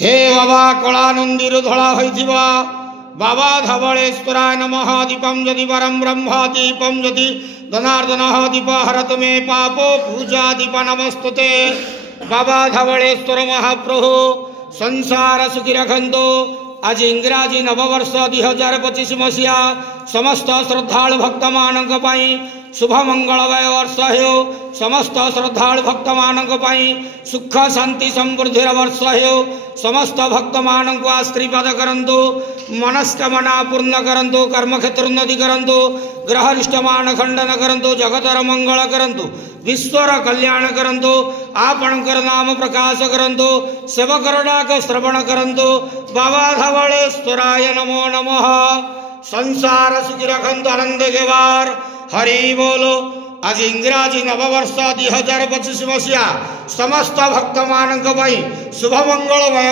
हे बाबा कलानंदीर धड़ा होइथिबा बाबा धवलेश्वराय नमः। दीपम यदि परम ब्रह्म दीपम यदि धनार्दन दीप हरत मे पापो पूजा दीप नमस्तुते। बाबा धवलेश्वर महाप्रभु संसार सुखी रखंतो। आज इंग्राजी नववर्ष 2025 मसीहा समस्त श्रद्धालु भक्त मानक पाई शुभ मंगलमय वर्ष हो। समस्त श्रद्धालु भक्त मानक पाई सुख शांति समृद्धि वर्ष हो। समस्त भक्त मानक आशीर्वाद करंतु, मनस्कामना पूर्ण करंतु, कर्म क्षेत्र उन्नति करंतु, ग्रहरिष्ट मान खंडन करंतु, जगतर मंगल करंतु, विश्वर कल्याण करंतु, आपणकर नाम प्रकाश करंतु, सेवकर डाक श्रवण करंतु। बाबा धवलेश्वराय नमो नमः। संसार सुखी रखंतु, आनंद गेवार हरि बोलो। आज इंग्राजी नववर्ष 2025 मसीहा समस्त भक्त मानक शुभ मंगलमय